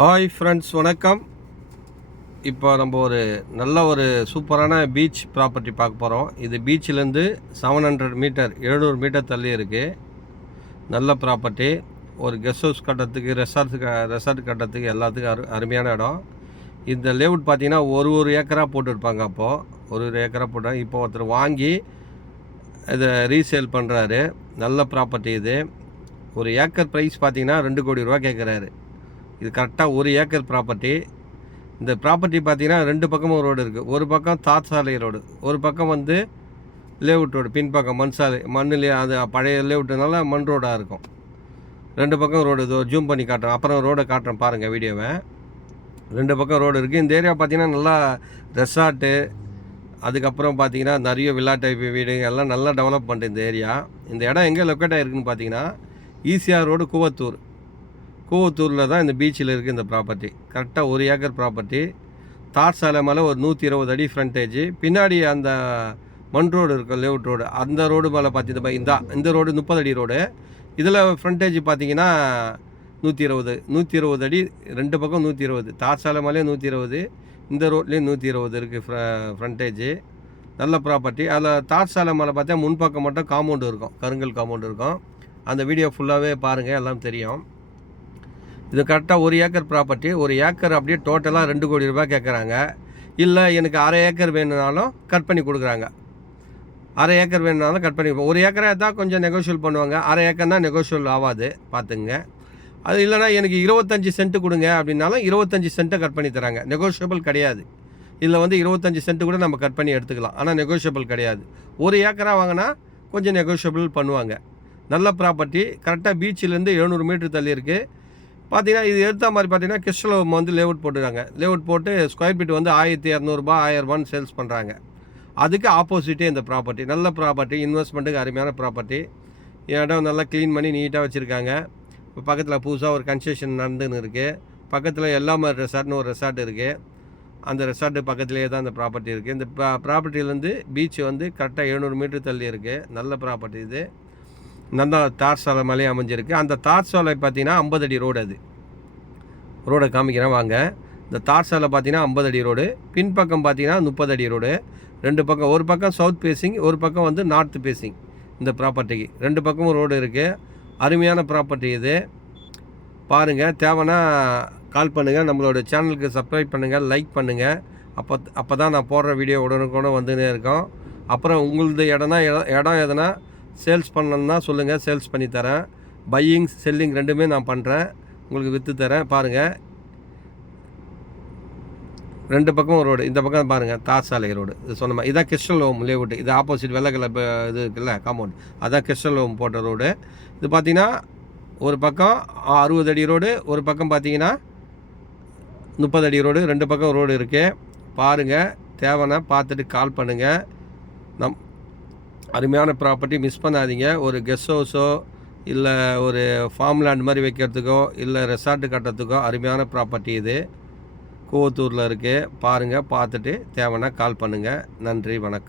Hi friends, வணக்கம். இப்போ நம்ம ஒரு சூப்பரான பீச் ப்ராப்பர்ட்டி பார்க்க போகிறோம். இது பீச்சிலேருந்து 700 மீட்டர் 700 மீட்டர் தள்ளி இருக்குது. நல்ல ப்ராப்பர்ட்டி. ஒரு கெஸ்ட் ஹவுஸ் கட்டுறதுக்கு, ரெசார்ட் கட்டுறதுக்கு எல்லாத்துக்கும் அருமையான இடம். இந்த லேஅவுட் பார்த்தீங்கன்னா ஒரு ஏக்கராக போட்டுருப்பாங்க. அப்போது ஒரு ஏக்கராக போட்டாங்க. இப்போ ஒருத்தர் வாங்கி இதை ரீசேல் பண்ணுறாரு. நல்ல ப்ராப்பர்ட்டி இது. ஒரு ஏக்கர் ப்ரைஸ் பார்த்தீங்கன்னா 2 கோடி ரூபா கேட்குறாரு. இது கரெக்டாக 1 ஏக்கர் ப்ராப்பர்ட்டி. இந்த ப்ராப்பர்ட்டி பார்த்தீங்கன்னா 2 பக்கமும் ரோடு இருக்குது. ஒரு பக்கம் தார்சாலை ரோடு, ஒரு பக்கம் லேஅவுட் ரோடு. பின்பக்கம் மண் சாலை, மண்ணிலே அது பழைய லேஅவுட்டுனால மண் ரோடாக இருக்கும். 2 பக்கம் ரோடு. இது ஜூம் பண்ணி காட்டுறேன், அப்புறம் ரோடை காட்டுறேன் பாருங்கள் வீடியோவை. 2 பக்கம் ரோடு இருக்குது. இந்த ஏரியா பார்த்தீங்கன்னா நல்லா ரெசார்ட்டு, அதுக்கப்புறம் பார்த்தீங்கன்னா நிறைய வில்லா டைப் வீடு எல்லாம் நல்லா டெவலப்மெண்ட் இந்த ஏரியா. இந்த இடம் எங்கே லொக்கேட் ஆகிருக்குன்னு பார்த்தீங்கன்னா ஈசிஆர் ரோடு, கூவத்தூரில் தான் இந்த பீச்சில் இருக்குது இந்த ப்ராப்பர்ட்டி. கரெக்டாக 1 ஏக்கர் ப்ராப்பர்ட்டி. தார் சாலை மேலே ஒரு 120 அடி ஃப்ரண்டேஜ். பின்னாடி அந்த மண் ரோடு இருக்கும், லேஅவுட் ரோடு. அந்த ரோடு மேலே பார்த்தீங்கன்னா இந்த ரோடு 30 அடி ரோடு. இதில் ஃப்ரண்டேஜ் பார்த்தீங்கன்னா 120 அடி. 2 பக்கம் 120. தார் சாலை மேலே 120, இந்த ரோட்லேயும் 120 இருக்குது ஃப்ரண்டேஜ். நல்ல ப்ராப்பர்ட்டி. அதில் தார் சாலை மேலே பார்த்தா முன்பக்கம் மட்டும் காம்பவுண்டு இருக்கும், கருங்கல் காம்பவுண்டு இருக்கும். அந்த வீடியோ ஃபுல்லாகவே பாருங்கள், எல்லாம் தெரியும். இது கரெக்டாக 1 ஏக்கர் ப்ராப்பர்ட்டி. 1 ஏக்கர் அப்படியே டோட்டலாக 2 கோடி ரூபாய் கேட்குறாங்க. இல்லை எனக்கு அரை ஏக்கர் வேணுனாலும் கட் பண்ணி கொடுக்குறாங்க. அரை ஏக்கர் வேணுனாலும் கட் பண்ணி. 1 ஏக்கராக தான் கொஞ்சம் நெகோஷியல் பண்ணுவாங்க. அரை ஏக்கர்னா நெகோஷியல் ஆகாது, பார்த்துங்க. அது இல்லைனா எனக்கு 25 சென்ட்டு கொடுங்க அப்படின்னாலும் 25 சென்ட்டை கட் பண்ணி தராங்க. நெகோஷியபிள் கிடையாது. இதில் 25 சென்ட்டு கூட நம்ம கட் பண்ணி எடுத்துக்கலாம். ஆனால் நெகோஷியபிள் கிடையாது. 1 ஏக்கராக வாங்கினா கொஞ்சம் நெகோஷியபிள் பண்ணுவாங்க. நல்ல ப்ராப்பர்ட்டி. கரெக்டாக பீச்சிலேருந்து 700 மீட்டர் தள்ளி இருக்குது. பார்த்தீங்கன்னா இது எடுத்த மாதிரி பார்த்தீங்கன்னா கிருஷ்ணலோகம் லேஅவுட் போட்டுருக்காங்க. லேஅவுட் போட்டு ஸ்கொயர் ஃபீட் 1200 1000 சேல்ஸ் பண்ணுறாங்க. அதுக்கு ஆப்போசிட்டே இந்த ப்ராப்பர்ட்டி. நல்ல ப்ராப்பர்ட்டி, இன்வெஸ்ட்மெண்ட்டுக்கு அருமையான ப்ராப்பர்ட்டி. இடம் நல்லா க்ளீன் பண்ணி நீட்டாக வச்சுருக்காங்க. இப்போ பக்கத்தில் புதுசாக ஒரு கன்ஸ்ட்ரக்ஷன் நடந்துன்னு இருக்குது. பக்கத்தில் எல்லாமே ரெசார்ட்னு ஒரு ரெசார்ட் இருக்குது. அந்த ரெசார்ட்டு பக்கத்துலேயே தான் இந்த ப்ராப்பர்ட்டி இருக்குது. இந்த ப்ராப்பர்ட்டிலேருந்து பீச் கரெக்டாக 700 மீட்டர் தள்ளி இருக்குது. நல்ல ப்ராப்பர்ட்டி இது. நல்லா தார் சாலை மேலே அமைஞ்சிருக்கு. அந்த தார் சாலை பார்த்தீங்கன்னா 50 அடி ரோடு. அது ரோடை காமிக்கிறேன் வாங்க. இந்த தார் சாலை பார்த்தீங்கன்னா 50 அடி ரோடு. பின்பக்கம் பார்த்தீங்கன்னா 30 அடி ரோடு. 2 பக்கம், ஒரு பக்கம் சவுத் பேசிங், ஒரு பக்கம் நார்த் பேசிங். இந்த ப்ராப்பர்ட்டிக்கு 2 பக்கமும் ரோடு இருக்குது. அருமையான ப்ராப்பர்ட்டி இது. பாருங்கள், தேவைன்னா கால் பண்ணுங்கள். நம்மளோட சேனலுக்கு சப்ஸ்கிரைப் பண்ணுங்கள், லைக் பண்ணுங்கள். அப்போ தான் நான் போடுற வீடியோ உடனுக்குடன் வந்துன்னே இருக்கோம். அப்புறம் உங்களது இடம் எதனா சேல்ஸ் பண்ணணுன்னா சொல்லுங்கள், சேல்ஸ் பண்ணி தரேன். பையிங் செல்லிங் ரெண்டுமே நான் பண்ணுறேன், உங்களுக்கு விற்று தரேன். பாருங்கள், 2 பக்கம் ரோடு. இந்த பக்கம் பாருங்கள் தார் சாலை ரோடு. இது சொன்ன மாதிரி இதான் கிருஷ்ணலோகம் லேஅவுட். இது ஆப்போசிட் வெள்ளை கலர் இது இருக்குல்ல காம்பவுண்ட், அதான் கிருஷ்ணலோகம் போட்ட ரோடு. இது பார்த்தீங்கன்னா ஒரு பக்கம் 60 அடி ரோடு, ஒரு பக்கம் பார்த்தீங்கன்னா 30 அடி ரோடு. 2 பக்கம் ரோடு இருக்குது. பாருங்கள், தேவைன்னா பார்த்துட்டு கால் பண்ணுங்கள். அருமையான ப்ராப்பர்ட்டி, மிஸ் பண்ணாதீங்க. ஒரு கெஸ்ட் ஹவுஸோ இல்லை ஒரு ஃபார்ம் லேண்ட் மாதிரி வைக்கிறதுக்கோ இல்லை ரெசார்ட்டு கட்டுறதுக்கோ அருமையான ப்ராப்பர்ட்டி இது. கூவத்தூரில் இருக்குது. பாருங்கள், பார்த்துட்டு தேவைன்னா கால் பண்ணுங்கள். நன்றி, வணக்கம்.